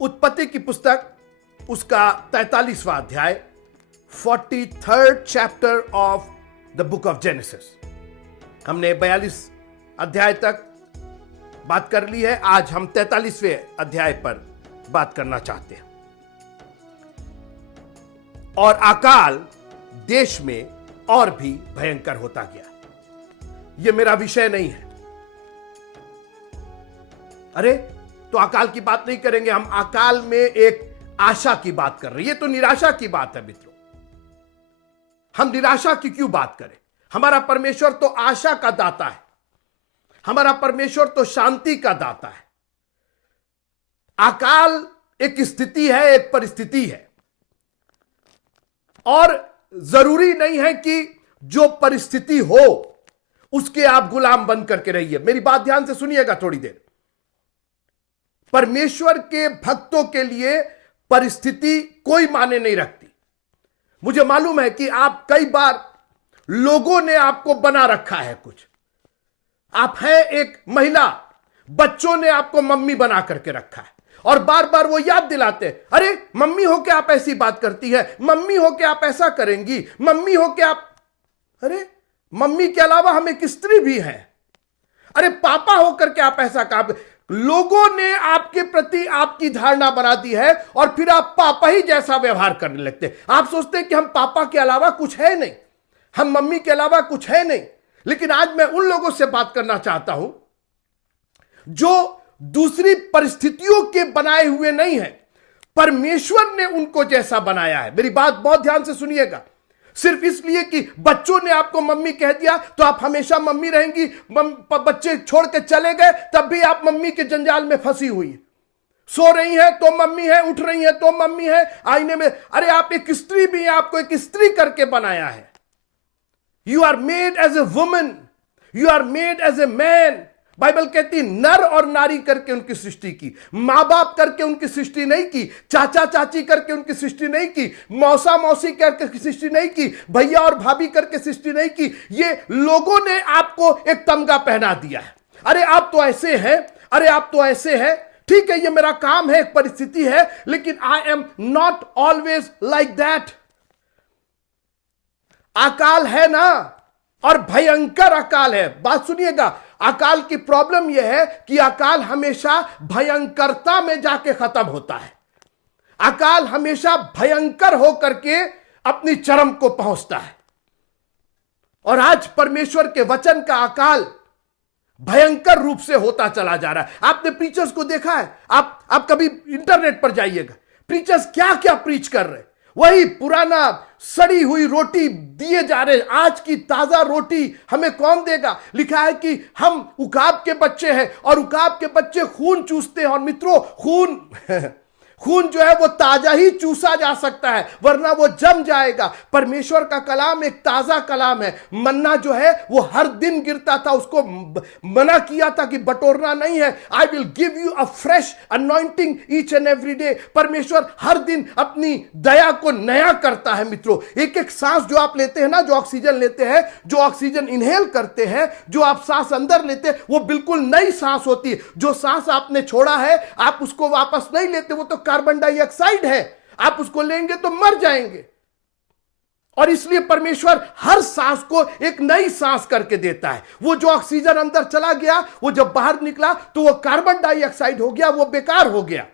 उत्पत्ति की पुस्तक उसका 43वां अध्याय 43rd chapter of the book of genesis. हमने 42 अध्याय तक बात कर ली है। आज हम 43वें अध्याय पर बात करना चाहते हैं। और अकाल देश में और भी भयंकर होता गया। यह मेरा विषय नहीं है। अरे तो अकाल की बात नहीं करेंगे, हम अकाल में एक आशा की बात कर रहे हैं। ये तो निराशा की बात है मित्रों। हम निराशा की क्यों बात करें? हमारा परमेश्वर तो आशा का दाता है। हमारा परमेश्वर तो शांति का दाता है। अकाल एक स्थिति है, एक परिस्थिति है, और जरूरी नहीं है कि जो परिस्थिति हो उसके आप गुलाम बन करके रहिए। मेरी बात ध्यान से सुनिएगा थोड़ी देर। परमेश्वर के भक्तों के लिए परिस्थिति कोई मायने नहीं रखती। मुझे मालूम है कि आप कई बार लोगों ने आपको बना रखा है कुछ। आप हैं एक महिला, बच्चों ने आपको मम्मी बना करके रखा है, और बार बार वो याद दिलाते हैं, अरे मम्मी हो के आप ऐसी बात करती है, मम्मी हो के आप ऐसा करेंगी, मम्मी हो के आप। अरे मम्मी के अलावा हम एक स्त्री भी हैं। अरे पापा होकर के आप ऐसा काम। लोगों ने आपके प्रति आपकी धारणा बना दी है, और फिर आप पापा ही जैसा व्यवहार करने लगते हैं। आप सोचते हैं कि हम पापा के अलावा कुछ है नहीं, हम मम्मी के अलावा कुछ है नहीं। लेकिन आज मैं उन लोगों से बात करना चाहता हूं जो दूसरी परिस्थितियों के बनाए हुए नहीं है, परमेश्वर ने उनको जैसा बनाया है। मेरी बात बहुत ध्यान से सुनिएगा। सिर्फ इसलिए कि बच्चों ने आपको मम्मी कह दिया तो आप हमेशा मम्मी रहेंगी। बच्चे छोड़ के चले गए तब भी आप मम्मी के जंजाल में फंसी हुई। सो रही है तो मम्मी है, उठ रही है तो मम्मी है, आईने में। अरे आप एक स्त्री भी हैं, आपको एक स्त्री करके बनाया है। You are made as a woman, you are made as a man. Bible कहती नर और नारी करके उनकी सृष्टि की। मां बाप करके उनकी सृष्टि नहीं की, चाचा चाची करके उनकी सृष्टि नहीं की, मौसा मौसी करके सृष्टि नहीं की, भैया और भाभी करके सृष्टि नहीं की। ये लोगों ने आपको एक तमगा पहना दिया है। अरे आप तो ऐसे हैं, अरे आप तो ऐसे हैं। ठीक है, ये मेरा काम है, एक परिस्थिति है, लेकिन I am not always like that. अकाल है ना, और भयंकर अकाल है। बात सुनिएगा, अकाल की प्रॉब्लम यह है कि अकाल हमेशा भयंकरता में जाके खत्म होता है। अकाल हमेशा भयंकर होकर के अपनी चरम को पहुंचता है। और आज परमेश्वर के वचन का अकाल भयंकर रूप से होता चला जा रहा है। आपने प्रीचर्स को देखा है? आप कभी इंटरनेट पर जाइएगा, प्रीचर्स क्या क्या प्रीच कर रहे हैं। वही पुराना सड़ी हुई रोटी दिए जा रहे। आज की ताजा रोटी हमें कौन देगा? लिखा है कि हम उकाब के बच्चे हैं, और उकाब के बच्चे खून चूसते हैं। और मित्रों, खून जो है वो ताजा ही चूसा जा सकता है, वरना वो जम जाएगा। परमेश्वर का कलाम एक ताजा कलाम है। मन्ना जो है वो हर दिन गिरता था, उसको मना किया था कि बटोरना नहीं है। I will give you a fresh anointing each and every day. परमेश्वर हर दिन अपनी दया को नया करता है। मित्रों, एक एक सांस जो आप लेते हैं ना, जो ऑक्सीजन लेते हैं, जो ऑक्सीजन इनहेल करते हैं, जो आप सांस अंदर लेते हैं, वो बिल्कुल नई सांस होती है। जो सांस आपने छोड़ा है, आप उसको वापस नहीं लेते, वो तो कार्बन डाइऑक्साइड है। आप उसको लेंगे तो मर जाएंगे। और इसलिए परमेश्वर हर सांस को एक नई सांस करके देता है। वो जो ऑक्सीजन अंदर चला गया, वो जब बाहर निकला तो वो कार्बन डाइऑक्साइड हो गया, वो बेकार हो गया।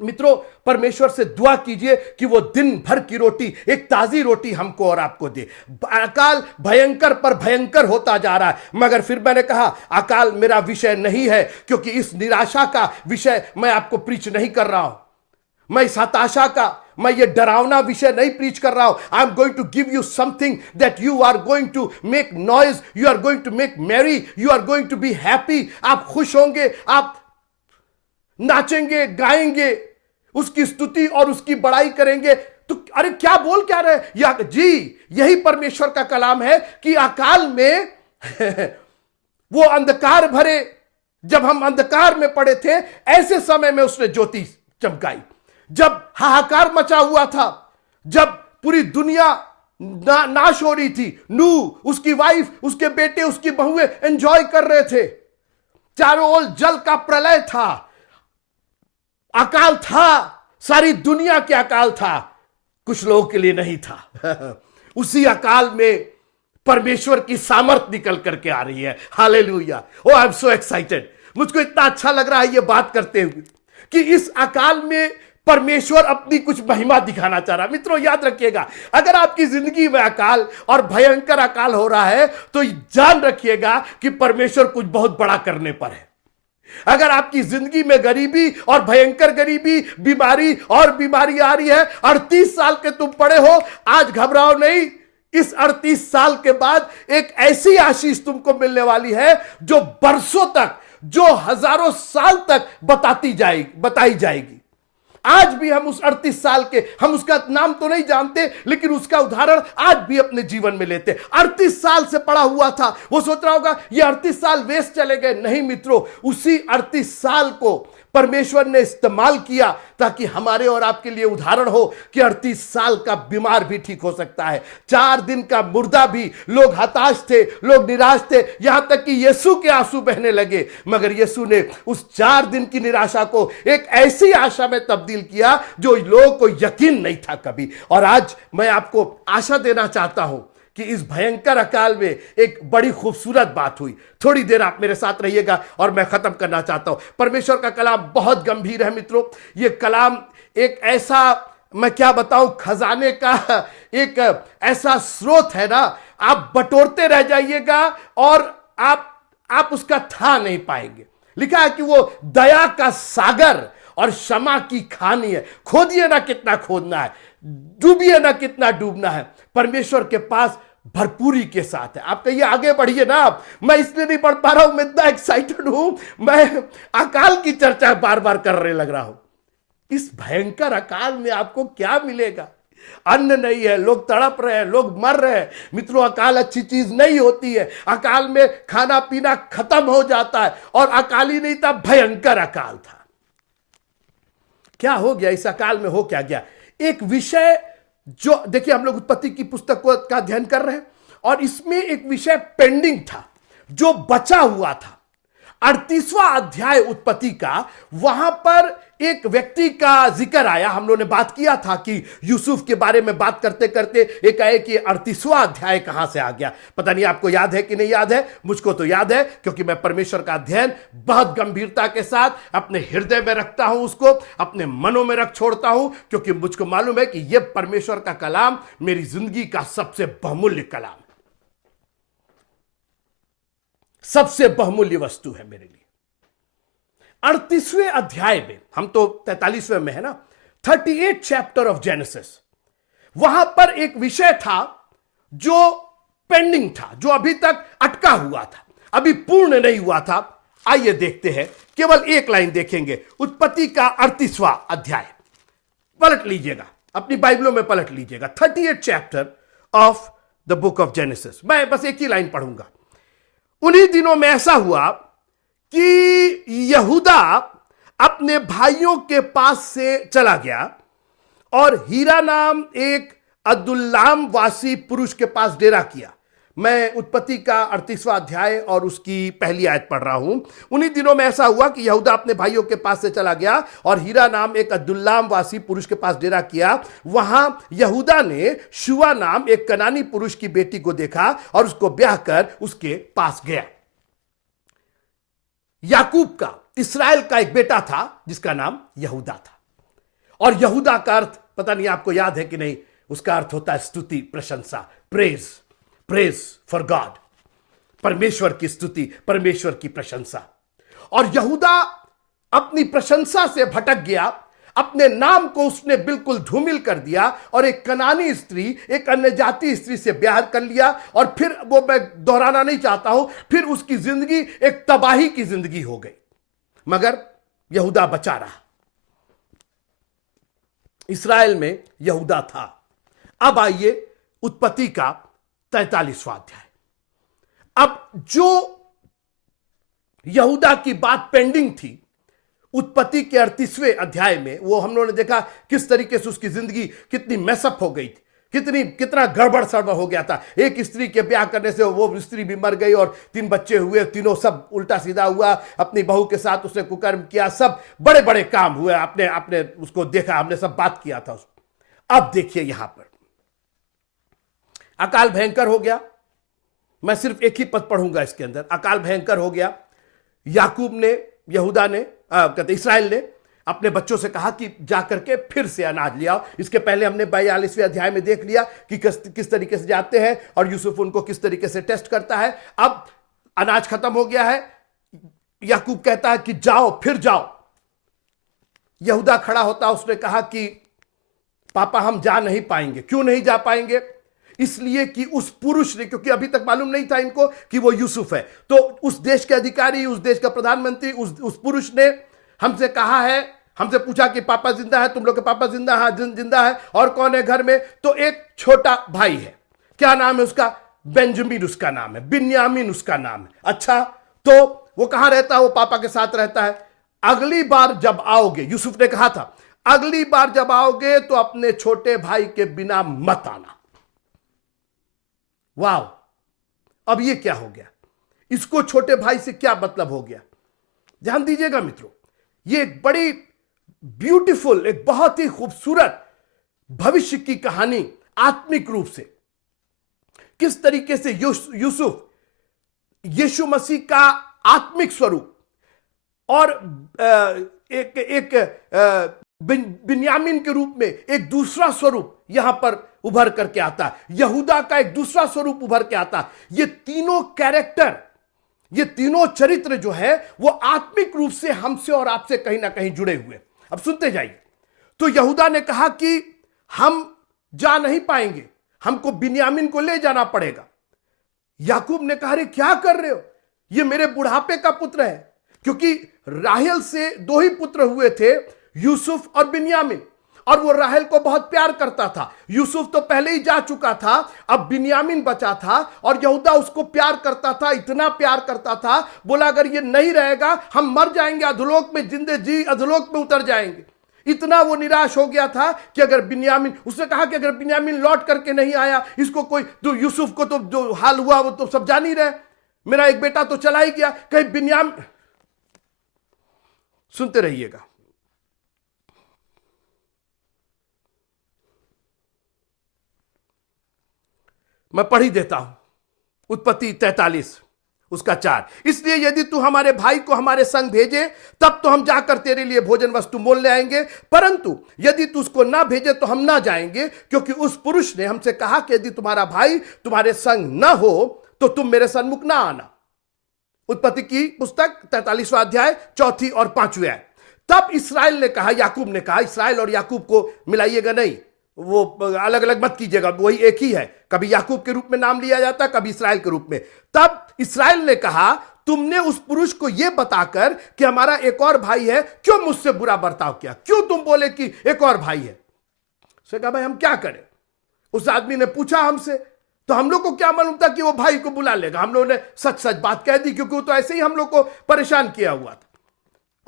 मित्रों, परमेश्वर से दुआ कीजिए कि वो दिन भर की रोटी, एक ताजी रोटी हमको और आपको दे। अकाल भयंकर पर भयंकर होता जा रहा है। मगर फिर मैंने कहा अकाल मेरा विषय नहीं है, क्योंकि इस निराशा का विषय मैं आपको प्रीच नहीं कर रहा हूं। मैं इस हताशा का, मैं ये डरावना विषय नहीं प्रीच कर रहा हूं। I am going to give you something that you are going to make noise, you are going to make merry, you are going to be happy. आप खुश होंगे, आप नाचेंगे, गाएंगे, उसकी स्तुति और उसकी बड़ाई करेंगे। तो अरे क्या बोल क्या रहे या जी, यही परमेश्वर का कलाम है कि अकाल में वो अंधकार भरे, जब हम अंधकार में पड़े थे, ऐसे समय में उसने ज्योति चमकाई। जब हाहाकार मचा हुआ था, जब पूरी दुनिया नाश हो रही थी, नूह, उसकी वाइफ, उसके बेटे, उसकी बहुएं एंजॉय कर रहे थे, चारों ओर जल का प्रलय था, अकाल था, सारी दुनिया के अकाल था, कुछ लोगों के लिए नहीं था। उसी अकाल में परमेश्वर की सामर्थ निकल करके आ रही है। Hallelujah. Oh I am so excited. मुझको इतना अच्छा लग रहा है ये बात करते हुए कि इस अकाल में परमेश्वर अपनी कुछ महिमा दिखाना चाह रहा है। मित्रों याद रखिएगा, अगर आपकी जिंदगी में अकाल और भयंकर अकाल हो रहा है तो जान रखिएगा कि परमेश्वर कुछ बहुत बड़ा करने पर है। अगर आपकी जिंदगी में गरीबी और भयंकर गरीबी, बीमारी और बीमारी आ रही है, 38 साल के तुम पड़े हो, आज घबराओ नहीं। इस 38 साल के बाद एक ऐसी आशीष तुमको मिलने वाली है जो बरसों तक, जो हजारों साल तक बताई जाएगी। आज भी हम उस 38 साल के, हम उसका नाम तो नहीं जानते, लेकिन उसका उदाहरण आज भी अपने जीवन में लेते। 38 साल से पड़ा हुआ था, वो सोच रहा होगा ये 38 साल वेस्ट चले गए। नहीं मित्रों, उसी 38 साल को परमेश्वर ने इस्तेमाल किया ताकि हमारे और आपके लिए उदाहरण हो कि 38 साल का बीमार भी ठीक हो सकता है, 4 दिन का मुर्दा भी। लोग हताश थे, लोग निराश थे, यहां तक कि यीशु के आंसू बहने लगे, मगर यीशु ने उस 4 दिन की निराशा को एक ऐसी आशा में तब्दील किया जो लोगों को यकीन नहीं था कभी। और आज मैं आपको आशा देना चाहता हूं कि इस भयंकर अकाल में एक बड़ी खूबसूरत बात हुई। थोड़ी देर आप मेरे साथ रहिएगा और मैं खत्म करना चाहता हूं। परमेश्वर का कलाम बहुत गंभीर है मित्रों। यह कलाम एक ऐसा, मैं क्या बताऊं, खजाने का एक ऐसा स्रोत है ना, आप बटोरते रह जाइएगा और आप उसका था नहीं पाएंगे। लिखा है कि वो दया का सागर और क्षमा की खानी है। खोदिए ना कितना खोदना है, डूबिए ना कितना डूबना है, परमेश्वर के पास भरपूरी के साथ है। आप कहिए आगे बढ़िए ना। मैं इसलिए नहीं पढ़ पा रहा हूं, मैं इतना एक्साइटेड हूं, मैं अकाल की चर्चा बार बार करने लग रहा हूं। इस भयंकर अकाल में आपको क्या मिलेगा? अन्न नहीं है, लोग तड़प रहे हैं, लोग मर रहे हैं। मित्रों, अकाल अच्छी चीज नहीं होती है। अकाल में खाना पीना खत्म हो जाता है, और अकाल ही नहीं था, भयंकर अकाल था। क्या हो गया इस अकाल में? हो क्या गया? एक विषय जो, देखिए, हम लोग उत्पत्ति की पुस्तक का अध्ययन कर रहे हैं और इसमें एक विषय पेंडिंग था जो बचा हुआ था। 38वां अध्याय उत्पत्ति का, वहां पर एक व्यक्ति का जिक्र आया। हम लोगों ने बात किया था कि यूसुफ के बारे में बात करते करते एक आए कि 38वां अध्याय कहां से आ गया। पता नहीं आपको याद है कि नहीं याद है, मुझको तो याद है, क्योंकि मैं परमेश्वर का अध्ययन बहुत गंभीरता के साथ अपने हृदय में रखता हूं, उसको अपने मनों में रख छोड़ता हूं, क्योंकि मुझको मालूम है कि यह परमेश्वर का कलाम मेरी जिंदगी का सबसे बहुमूल्य कलाम है, सबसे बहुमूल्य वस्तु है मेरे लिए। 38वें अध्याय में, हम तो 43वें में है ना, 38 चैप्टर ऑफ जेनेसिस, वहां पर एक विषय था जो पेंडिंग था, जो अभी तक अटका हुआ था, अभी पूर्ण नहीं हुआ था। आइए देखते हैं, केवल एक लाइन देखेंगे। उत्पत्ति का 38वां अध्याय पलट लीजिएगा, अपनी बाइबलों में पलट लीजिएगा। 38 chapter of the book of genesis. मैं बस एक ही लाइन पढ़ूंगा। उन्हीं दिनों में ऐसा हुआ कि यहूदा अपने भाइयों के पास से चला गया और हीरा नाम एक अदुल्लाम वासी पुरुष के पास डेरा किया। मैं उत्पत्ति का 38वां अध्याय और उसकी पहली आयत पढ़ रहा हूं। उन्हीं दिनों में ऐसा हुआ कि यहूदा अपने भाइयों के पास से चला गया और हीरा नाम एक अदुल्लाम वासी पुरुष के पास डेरा किया। वहां यहूदा ने शुआ नाम एक कनानी पुरुष की बेटी को देखा और उसको ब्याह कर उसके पास गया। याकूब का, इस्राएल का एक बेटा था जिसका नाम यहूदा था। और यहूदा का अर्थ पता नहीं आपको याद है कि नहीं, उसका अर्थ होता है स्तुति, प्रशंसा, प्रेज, प्रेज फॉर गॉड, परमेश्वर की स्तुति, परमेश्वर की प्रशंसा। और यहूदा अपनी प्रशंसा से भटक गया, अपने नाम को उसने बिल्कुल धूमिल कर दिया और एक कनानी स्त्री, एक अन्य जाति स्त्री से ब्याह कर लिया। और फिर वो, मैं दोहराना नहीं चाहता हूं, फिर उसकी जिंदगी एक तबाही की जिंदगी हो गई, मगर यहूदा बचा रहा। इस्राएल में यहूदा था। अब आइए उत्पत्ति का 43वां अध्याय। अब जो यहूदा की बात पेंडिंग थी उत्पत्ति के 38वें अध्याय में, वो हम लोगों ने देखा किस तरीके से उसकी जिंदगी कितनी मैसअप हो गई थी। कितना गड़बड़ सड़बड़ हो गया था। एक स्त्री के ब्याह करने से वो स्त्री भी मर गई और 3 बच्चे हुए, तीनों सब उल्टा सीधा हुआ। अपनी बहू के साथ उसने कुकर्म किया, सब बड़े बड़े काम हुए। आपने आपने उसको देखा, हमने सब बात किया था उसको। अब देखिए यहां पर अकाल भयंकर हो गया। मैं सिर्फ एक ही पद पढ़ूंगा इसके अंदर। अकाल भयंकर हो गया। याकूब ने, यहूदा ने, कहते इस्राएल ने अपने बच्चों से कहा कि जाकर के फिर से अनाज ले आओ। इसके पहले हमने 42वें अध्याय में देख लिया कि किस तरीके से जाते हैं और यूसुफ उनको किस तरीके से टेस्ट करता है। अब अनाज खत्म हो गया है। याकूब कहता है कि जाओ, फिर जाओ। यहूदा खड़ा होता, उसने कहा कि पापा हम जा नहीं पाएंगे। क्यों नहीं जा पाएंगे? इसलिए कि उस पुरुष ने, क्योंकि अभी तक मालूम नहीं था इनको कि वो यूसुफ है, तो उस देश के अधिकारी, उस देश का प्रधानमंत्री, उस पुरुष ने हमसे कहा है, हमसे पूछा कि पापा जिंदा है, तुम लोग के पापा जिंदा है? जिंदा है। और कौन है घर में? तो एक छोटा भाई है। क्या नाम है उसका? बेंजामिन उसका नाम है, बिन्यामीन उसका नाम है। अच्छा, तो वो कहां रहता है? वो पापा के साथ रहता है। अगली बार जब आओगे, यूसुफ ने कहा था, अगली बार जब आओगे तो अपने छोटे भाई के बिना मत आना। वाह, अब ये क्या हो गया? इसको छोटे भाई से क्या मतलब हो गया? ध्यान दीजिएगा मित्रों, ये एक बड़ी ब्यूटीफुल, एक बहुत ही खूबसूरत भविष्य की कहानी, आत्मिक रूप से किस तरीके से यूसुफ यीशु मसीह का आत्मिक स्वरूप और बिन्यामीन के रूप में एक दूसरा स्वरूप यहां पर उभर करके आता है। यहूदा का एक दूसरा स्वरूप उभर के आता है। ये तीनों कैरेक्टर, ये तीनों चरित्र जो है वो आत्मिक रूप से हमसे और आपसे कहीं ना कहीं जुड़े हुए। अब सुनते जाइए। तो यहूदा ने कहा कि हम जा नहीं पाएंगे, हमको बिन्यामीन को ले जाना पड़ेगा। याकूब ने कहा, अरे क्या कर रहे हो? ये मेरे बुढ़ापे का पुत्र है। क्योंकि राहेल से 2 ही पुत्र हुए थे, यूसुफ और बिन्यामीन, और वो राहेल को बहुत प्यार करता था। यूसुफ तो पहले ही जा चुका था, अब बिन्यामीन बचा था और यहूदा उसको प्यार करता था, इतना प्यार करता था, बोला अगर ये नहीं रहेगा हम मर जाएंगे, अधोलोक में जिंदे जी अधोलोक में उतर जाएंगे। इतना वो निराश हो गया था कि अगर बिन्यामीन, उसने कहा कि अगर बिन्यामीन लौट करके नहीं आया, इसको कोई, तो यूसुफ को तो जो हाल हुआ वो तो सब जान ही रहे, मेरा एक बेटा तो चला ही गया, कहीं बिन्यामीन। सुनते रहिएगा। मैं पढ़ ही देता हूं, उत्पत्ति 43 उसका 4। इसलिए यदि तू हमारे भाई को हमारे संग भेजे तब तो हम जाकर तेरे लिए भोजन वस्तु मोल ले आएंगे, परंतु यदि तू उसको ना भेजे तो हम ना जाएंगे, क्योंकि उस पुरुष ने हमसे कहा कि यदि तुम्हारा भाई तुम्हारे संग ना हो तो तुम मेरे सन्मुख ना आना। उत्पत्ति की पुस्तक 43वां अध्याय 4 और 5 आयत। तब इसराइल ने कहा, याकूब ने कहा, इसराइल और याकूब को मिलाइएगा नहीं, वो अलग अलग मत कीजिएगा, वही एक ही है। कभी याकूब के रूप में नाम लिया जाता, कभी इसराइल के रूप में। तब इसराइल ने कहा, तुमने उस पुरुष को यह बताकर कि हमारा एक और भाई है, क्यों मुझसे बुरा बर्ताव किया? क्यों तुम बोले कि एक और भाई है? उसने कहा, भाई हम क्या करें? उस आदमी ने पूछा हमसे, तो हम लोग को क्या मालूम था कि वो भाई को बुला लेगा? हम लोगों ने सच सच बात कह दी, क्योंकि वो तो ऐसे ही हम लोग को परेशान किया हुआ था,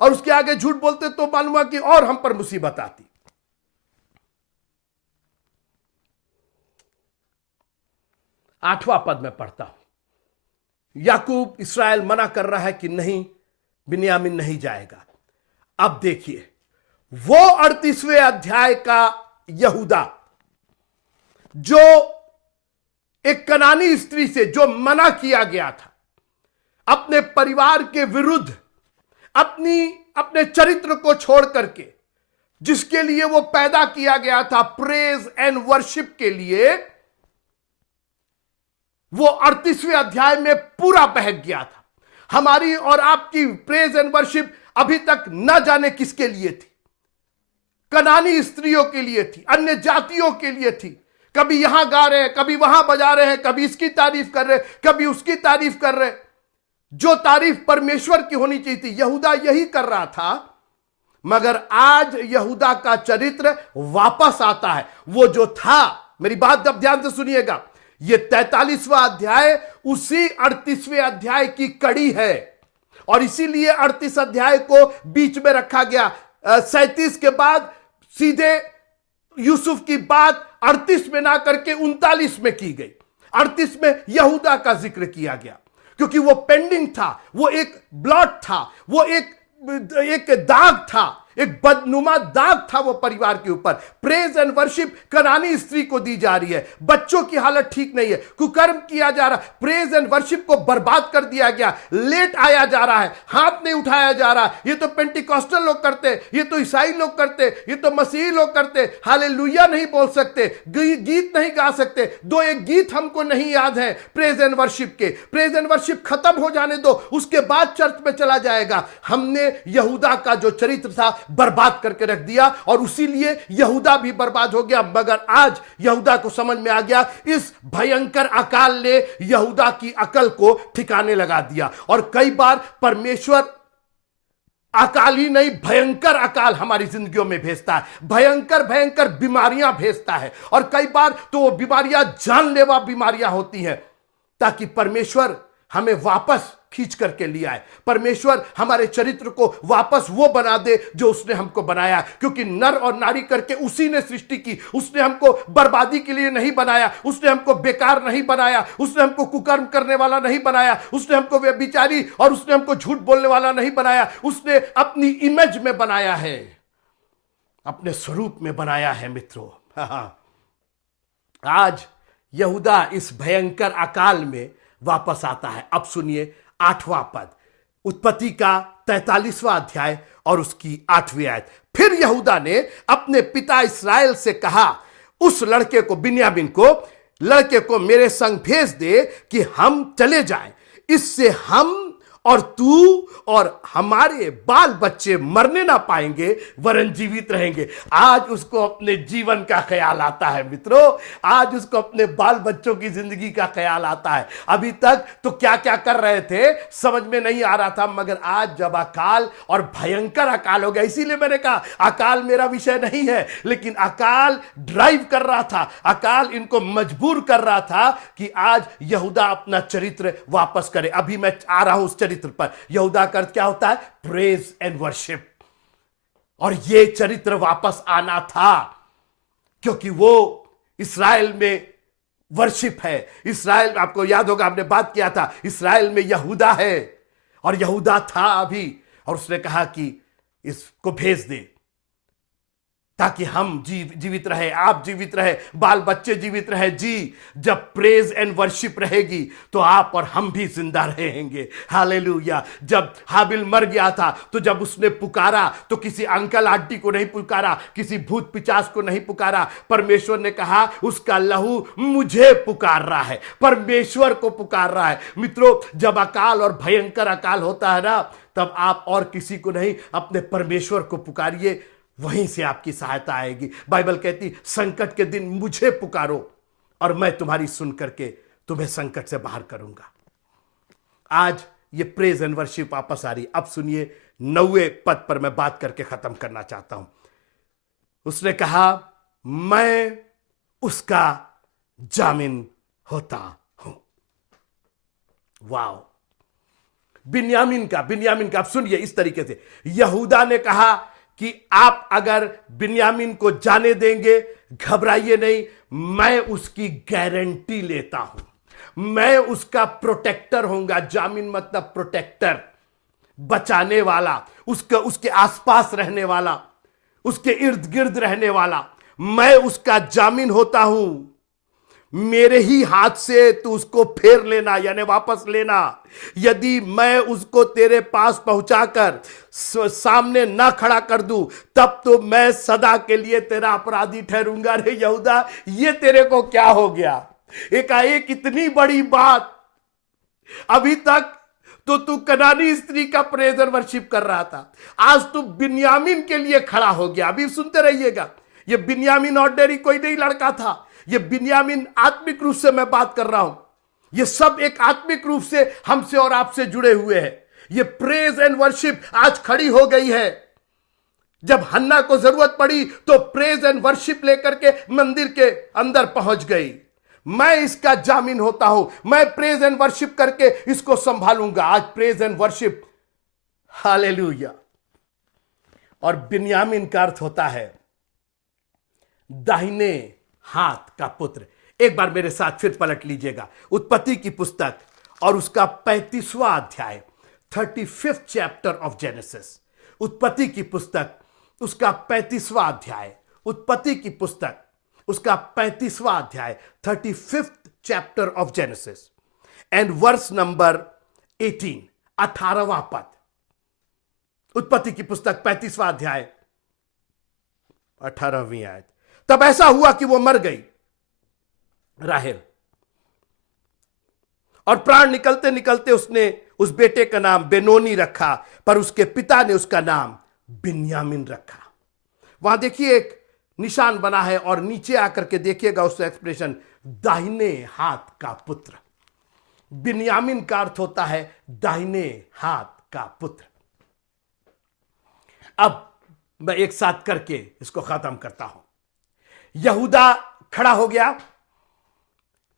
और उसके आगे झूठ बोलते तो मालूम हुआ कि और हम पर मुसीबत आती। 8वां पद में पढ़ता हूं। याकूब, इसराइल मना कर रहा है कि नहीं, बिन्यामीन नहीं जाएगा। अब देखिए, वो 38वें अध्याय का यहूदा जो एक कनानी स्त्री से जो मना किया गया था, अपने परिवार के विरुद्ध, अपने चरित्र को छोड़ करके, जिसके लिए वो पैदा किया गया था, प्रेज एंड वर्शिप के लिए, वो 38वें अध्याय में पूरा बहक गया था। हमारी और आपकी प्रेज एंड वर्शिप अभी तक न जाने किसके लिए थी। कनानी स्त्रियों के लिए थी, अन्य जातियों के लिए थी। कभी यहां गा रहे हैं, कभी वहां बजा रहे हैं, कभी इसकी तारीफ कर रहे हैं, कभी उसकी तारीफ कर रहे हैं। जो तारीफ परमेश्वर की होनी चाहिए थी, यहूदा यही कर रहा था। मगर आज यहूदा का चरित्र वापस आता है, वो जो था। मेरी बात अब ध्यान से सुनिएगा, ये 43वां अध्याय उसी 38वें अध्याय की कड़ी है, और इसीलिए 38 अध्याय को बीच में रखा गया। 37 के बाद सीधे यूसुफ की बात 38 में ना करके 39 में की गई। 38 में यहूदा का जिक्र किया गया क्योंकि वो पेंडिंग था, वो एक ब्लॉट था, वो एक दाग था, एक बदनुमा दाग था वो परिवार के ऊपर। प्रेज एंड वर्शिप कनानी स्त्री को दी जा रही है, बच्चों की हालत ठीक नहीं है, कुकर्म किया जा रहा, प्रेज एंड वर्शिप को बर्बाद कर दिया गया, लेट आया जा रहा है, हाथ नहीं उठाया जा रहा। ये तो पेंटिकॉस्टल लोग करते, ये तो ईसाई लोग करते, ये तो मसीही लोग करते, हालेलुया नहीं बोल सकते, गीत नहीं गा सकते। दो एक गीत हमको नहीं याद है प्रेज एंड वर्शिप के। प्रेज एंड वर्शिप खत्म हो जाने दो, उसके बाद चर्च में चला जाएगा। हमने यहूदा का जो चरित्र था बर्बाद करके रख दिया और उसीलिए यहूदा भी बर्बाद हो गया। मगर आज यहूदा को समझ में आ गया, इस भयंकर अकाल ने यहूदा की अकल को ठिकाने लगा दिया। और कई बार परमेश्वर अकाल ही नहीं, भयंकर अकाल हमारी जिंदगियों में भेजता है, भयंकर भयंकर बीमारियां भेजता है। और कई बार तो वो बीमारियां जानलेवा बीमारियां होती हैं, ताकि परमेश्वर हमें वापस खींच करके लिया है। परमेश्वर हमारे चरित्र को वापस वो बना दे जो उसने हमको बनाया, क्योंकि नर और नारी करके उसी ने सृष्टि की। उसने हमको बर्बादी के लिए नहीं बनाया, उसने हमको बेकार नहीं बनाया, उसने हमको कुकर्म करने वाला नहीं बनाया, उसने हमको व्यभिचारी और उसने हमको झूठ बोलने वाला नहीं बनाया। उसने अपनी इमेज में बनाया है, अपने स्वरूप में बनाया है। मित्रों, आज यहूदा इस भयंकर अकाल में वापस आता है। अब सुनिए 8वां पद, उत्पत्ति का 43वां अध्याय और उसकी 8वीं आयत। फिर यहूदा ने अपने पिता इस्राएल से कहा, उस लड़के को, बिन्यामीन को, लड़के को मेरे संग भेज दे कि हम चले जाएं, इससे हम और तू और हमारे बाल बच्चे मरने ना पाएंगे वरन जीवित रहेंगे। आज उसको अपने जीवन का ख्याल आता है मित्रों, आज उसको अपने बाल बच्चों की जिंदगी का ख्याल आता है। अभी तक तो क्या क्या कर रहे थे समझ में नहीं आ रहा था, मगर आज जब अकाल और भयंकर अकाल हो गया, इसीलिए मैंने कहा अकाल मेरा विषय नहीं है, लेकिन अकाल ड्राइव कर रहा था, अकाल इनको मजबूर कर रहा था कि आज यहूदा अपना चरित्र वापस करे। अभी मैं आ रहा हूं उस चरित्र पर। यहूदा का अर्थ क्या होता है? Praise and worship. और ये चरित्र वापस आना था, क्योंकि वो इस्राएल में वर्शिप है। इस्राएल, आपको याद होगा हमने बात किया था, इस्राएल में यहूदा है और यहूदा था अभी, और उसने कहा कि इसको भेज दे ताकि हम जीवित रहे, आप जीवित रहे, बाल बच्चे जीवित रहे। जी, जब प्रेज एंड वर्शिप रहेगी तो आप और हम भी जिंदा रहेंगे। हालेलुया। जब हाबिल मर गया था तो जब उसने पुकारा तो किसी अंकल आंटी को नहीं पुकारा, किसी भूत पिचास को नहीं पुकारा। परमेश्वर ने कहा उसका लहू मुझे पुकार रहा है, परमेश्वर को पुकार रहा है। मित्रों, जब अकाल और भयंकर अकाल होता है ना, तब आप और किसी को नहीं, अपने परमेश्वर को पुकारिए, वहीं से आपकी सहायता आएगी। बाइबल कहती संकट के दिन मुझे पुकारो और मैं तुम्हारी सुन करके तुम्हें संकट से बाहर करूंगा। आज ये प्रेज एंड वर्शिप वापस आ रही। अब सुनिए 9वें पद पर मैं बात करके खत्म करना चाहता हूं। उसने कहा मैं उसका जामिन होता हूं। वाओ, बिन्यामीन का अब सुनिए इस तरीके से, यहूदा ने कहा कि आप अगर बिन्यामीन को जाने देंगे, घबराइए नहीं, मैं उसकी गारंटी लेता हूं, मैं उसका प्रोटेक्टर होऊंगा। जामिन मतलब प्रोटेक्टर, बचाने वाला, उसके आसपास रहने वाला, उसके इर्द गिर्द रहने वाला। मैं उसका जामिन होता हूं, मेरे ही हाथ से तू उसको फेर लेना, यानी वापस लेना। यदि मैं उसको तेरे पास पहुंचाकर सामने ना खड़ा कर दूं, तब तो मैं सदा के लिए तेरा अपराधी ठहरूंगा। रे यहूदा, ये तेरे को क्या हो गया? एकाएक इतनी बड़ी बात। अभी तक तो तू कनानी स्त्री का प्रेज एंड वर्शिप कर रहा था, आज तू बिन्यामीन के लिए खड़ा हो गया। अभी सुनते रहिएगा, ये बिन्यामीन ऑर्डिनरी कोई नहीं लड़का था, ये बिन्यामीन आत्मिक रूप से मैं बात कर रहा हूं। ये सब एक आत्मिक रूप से हमसे और आपसे जुड़े हुए हैं। ये प्रेज एंड वर्शिप आज खड़ी हो गई है। जब हन्ना को जरूरत पड़ी तो प्रेज एंड वर्शिप लेकर के मंदिर के अंदर पहुंच गई। मैं इसका जामिन होता हूं, मैं प्रेज एंड वर्शिप करके इसको संभालूंगा। आज प्रेज एंड वर्शिप, हालेलुया। और बिन्यामीन का अर्थ होता है दाहिने हाथ का पुत्र। एक बार मेरे साथ फिर पलट लीजिएगा उत्पत्ति की पुस्तक और उसका 35वां अध्याय, 35th चैप्टर ऑफ जेनेसिस। उत्पत्ति की पुस्तक उसका 35वां अध्याय, उत्पत्ति की पुस्तक उसका 35वां अध्याय, 35th chapter of Genesis and verse number 18, 18वां पद। उत्पत्ति की पुस्तक 35वां अध्याय 18वीं आयत। तब ऐसा हुआ कि वो मर गई राहेल, और प्राण निकलते निकलते उसने उस बेटे का नाम बेनोनी रखा, पर उसके पिता ने उसका नाम बिन्यामीन रखा। वहां देखिए एक निशान बना है और नीचे आकर के देखिएगा उस एक्सप्रेशन, दाहिने हाथ का पुत्र। बिन्यामीन का अर्थ होता है दाहिने हाथ का पुत्र। अब मैं एक साथ करके इसको खत्म करता हूं। यहूदा खड़ा हो गया,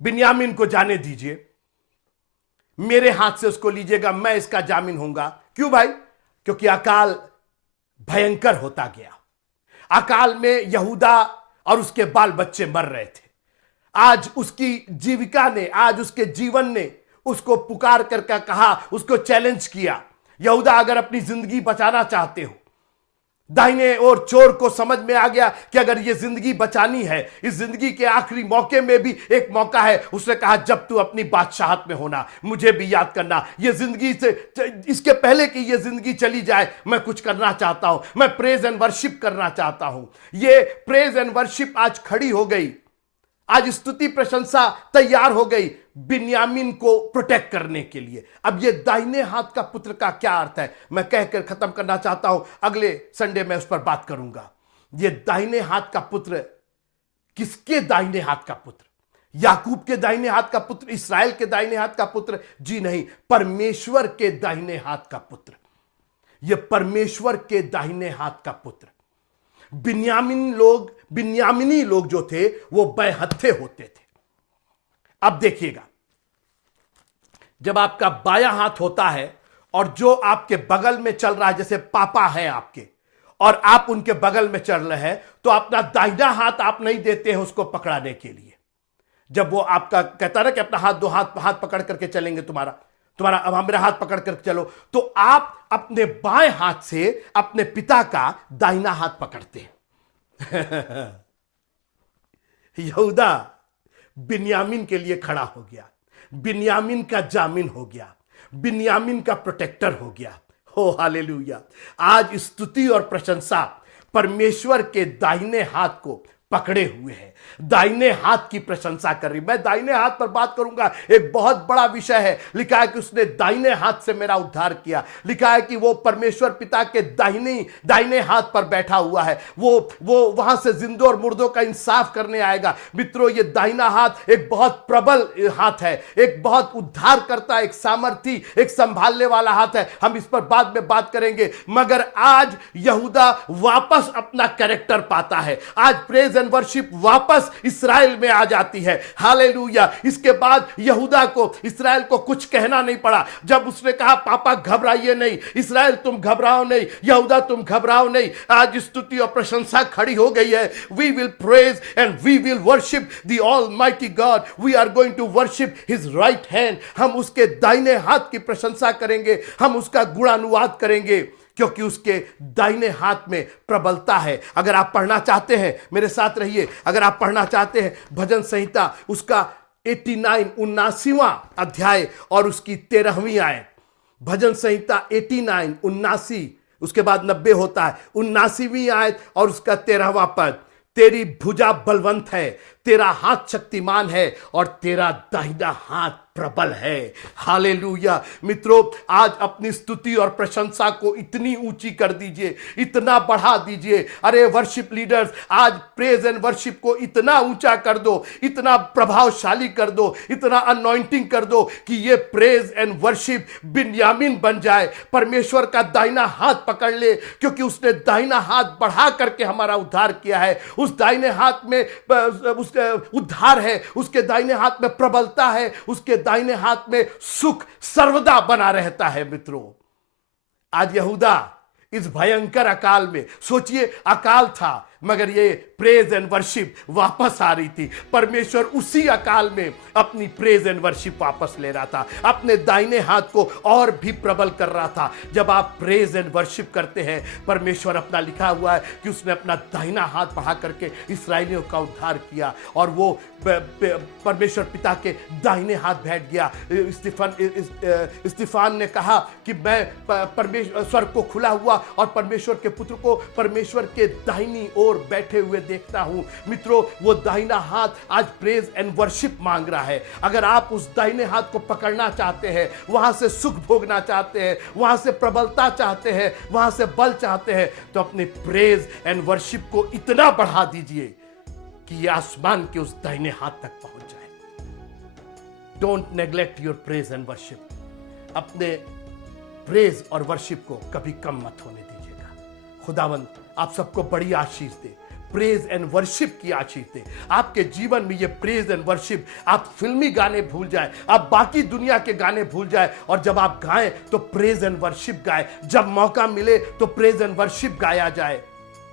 बिन्यामीन को जाने दीजिए, मेरे हाथ से उसको लीजिएगा, मैं इसका जामीन होऊंगा। क्यों भाई? क्योंकि अकाल भयंकर होता गया। अकाल में यहूदा और उसके बाल बच्चे मर रहे थे। आज उसकी जीविका ने, आज उसके जीवन ने उसको पुकार करके कहा, उसको चैलेंज किया, यहूदा अगर अपनी जिंदगी बचाना चाहते हो। दाहिने ओर चोर को समझ में आ गया कि अगर ये जिंदगी बचानी है, इस जिंदगी के आखिरी मौके में भी एक मौका है। उसने कहा जब तू अपनी बादशाहत में होना मुझे भी याद करना। ये जिंदगी से, इसके पहले कि ये जिंदगी चली जाए, मैं कुछ करना चाहता हूं, मैं प्रेज एंड वर्शिप करना चाहता हूं। ये प्रेज एंड वर्शिप आज खड़ी हो गई, आज स्तुति प्रशंसा तैयार हो गई बिन्यामीन को प्रोटेक्ट करने के लिए। अब ये दाहिने हाथ का पुत्र का क्या अर्थ है, मैं कहकर खत्म करना चाहता हूं, अगले संडे में उस पर बात करूंगा। ये दाहिने हाथ का पुत्र, किसके दाहिने हाथ का पुत्र? याकूब के दाहिने हाथ का पुत्र, इस्राएल के दाहिने हाथ का पुत्र? जी नहीं, परमेश्वर के दाहिने हाथ का पुत्र। ये परमेश्वर के दाहिने हाथ का पुत्र। बिन्यामिनी लोग जो थे वो बैहत्थे होते थे। अब देखिएगा, जब आपका बायां हाथ होता है और जो आपके बगल में चल रहा है, जैसे पापा है आपके और आप उनके बगल में चल रहे हैं, तो अपना दाहिना हाथ आप नहीं देते हैं उसको पकड़ाने के लिए। जब वो आपका कहता ना कि अपना हाथ, दो हाथ पकड़ करके चलेंगे, तुम्हारा अब मेरा हाथ पकड़ कर चलो, तो आप अपने बाएं हाथ से अपने पिता का दाहिना हाथ पकड़ते हैं। यहूदा बिन्यामीन के लिए खड़ा हो गया, बिन्यामीन का जामीन हो गया, बिन्यामीन का प्रोटेक्टर हो गया। हो हालेलुया। आज स्तुति और प्रशंसा परमेश्वर के दाहिने हाथ को पकड़े हुए है, दाहिने हाथ की प्रशंसा कर रही। मैं दाहिने हाथ पर बात करूंगा, एक बहुत बड़ा विषय है। लिखा है कि उसने दाहिने हाथ से मेरा उद्धार किया। लिखा है कि वो परमेश्वर पिता के दाहिने हाथ पर बैठा हुआ है। वो वहां से जिंदों और मुर्दों का इंसाफ करने आएगा। मित्रों, ये दाहिना हाथ एक बहुत प्रबल हाथ है, एक बहुत उद्धार करता, एक सामर्थी, एक संभालने वाला हाथ है। हम इस पर बाद में बात करेंगे। मगर आज यहूदा वापस अपना कैरेक्टर पाता है। आज प्रेज एंड वर्शिप वापस इस्राएल में आ जाती है। हालेलुया। इसके बाद यहूदा को, इस्राएल को कुछ कहना नहीं पड़ा। जब उसने कहा पापा घबराइए नहीं, इस्राएल तुम घबराओ नहीं, यहूदा तुम घबराओ नहीं, आज स्तुति और प्रशंसा खड़ी हो गई है। We will praise and we will worship the almighty God. We are going to worship his right hand. हम उसके दाहिने हाथ की प्रशंसा करेंगे, हम उसका गुणानुवाद करेंगे, क्योंकि उसके दाहिने हाथ में प्रबलता है। अगर आप पढ़ना चाहते हैं, मेरे साथ रहिए, अगर आप पढ़ना चाहते हैं भजन संहिता उसका 89 79वां अध्याय और उसकी 13वीं आयत। भजन संहिता 89 79, उसके बाद 90 होता है, 79वीं आयत और उसका 13वां पद। तेरी भुजा बलवंत है, तेरा हाथ शक्तिमान है और तेरा दाहिना हाथ प्रबल है। हालेलुया। मित्रों, आज अपनी स्तुति और प्रशंसा को इतनी ऊंची कर दीजिए, इतना बढ़ा दीजिए। अरे वर्शिप लीडर्स, आज प्रेज एंड वर्शिप को इतना ऊंचा कर दो, इतना प्रभावशाली कर दो, इतना अनॉइंटिंग कर दो कि ये प्रेज एंड वर्शिप बिन्यामीन बन जाए, परमेश्वर का दाहिना हाथ पकड़ ले, क्योंकि उसने दाहिना हाथ बढ़ा करके हमारा उद्धार किया है। उस दाहिने हाथ में उद्धार है, उसके दाहिने हाथ में प्रबलता है, उसके दाहिने हाथ में सुख सर्वदा बना रहता है। मित्रों, आज यहूदा इस भयंकर अकाल में, सोचिए अकाल था, मगर ये प्रेज एंड वर्शिप वापस आ रही थी। परमेश्वर उसी अकाल में अपनी प्रेज एंड वर्शिप वापस ले रहा था, अपने दाहिने हाथ को और भी प्रबल कर रहा था। जब आप प्रेज एंड वर्शिप करते हैं, परमेश्वर अपना, लिखा हुआ है कि उसने अपना दाहिना हाथ बढ़ा करके इसराइलियों का उद्धार किया और वो परमेश्वर पिता के दाहिने हाथ बैठ गया। स्तिफान ने कहा कि मैं परमेश्वर स्वर्ग को खुला हुआ और परमेश्वर के पुत्र को परमेश्वर के दाहिनी ओर बैठे हुए देखता हूं। मित्रों, वो दाहिना हाथ आज प्रेज एंड वर्शिप मांग रहा है। अगर आप उस दाहिने हाथ को पकड़ना चाहते हैं, वहां से सुख भोगना चाहते हैं, वहां से प्रबलता चाहते हैं, वहां से बल चाहते हैं, तो अपने प्रेज एंड वर्शिप को इतना बढ़ा दीजिए कि ये आसमान के उस दाहिने हाथ तक पहुंच जाए। Don't neglect your praise and worship. अपने प्रेज और वर्शिप को कभी कम मत होने दीजिएगा। खुदावंद आप सबको बड़ी आशीष दे, प्रेज एंड वर्शिप की आशीष दे। आपके जीवन में ये प्रेज एंड वर्शिप, आप फिल्मी गाने भूल जाए, आप बाकी दुनिया के गाने भूल जाए, और जब आप गाएं तो प्रेज एंड वर्शिप गाएं। जब मौका मिले तो प्रेज एंड वर्शिप गाया जाए,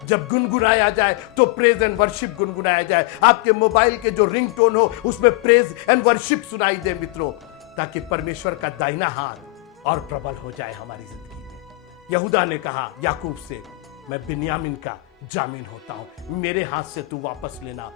जब गुनगुनाया जाए तो प्रेज एंड वर्शिप गुनगुनाया जाए। आपके मोबाइल के जो रिंगटोन हो उसमें प्रेज एंड वर्शिप सुनाई दे मित्रों, ताकि परमेश्वर का दाहिना हाथ और प्रबल हो जाए हमारी जिंदगी में। यहूदा ने कहा याकूब से, मैं बिन्यामीन का जामीन होता हूं, मेरे हाथ से तू वापस लेना,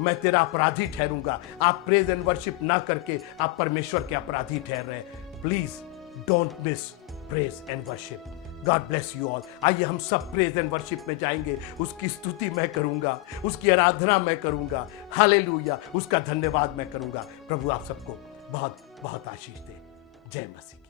मैं तेरा अपराधी ठहरूंगा। आप प्रेज एंड वर्शिप ना करके आप परमेश्वर के अपराधी ठहर रहे हैं। Please don't miss praise and worship. God bless you all. आइए हम सब प्रेज एंड वर्शिप में जाएंगे। उसकी स्तुति मैं करूंगा, उसकी आराधना मैं करूंगा, हालेलुया, उसका धन्यवाद मैं करूंगा। प्रभु आप सबको बहुत बहुत आशीष दे। जय मसीह।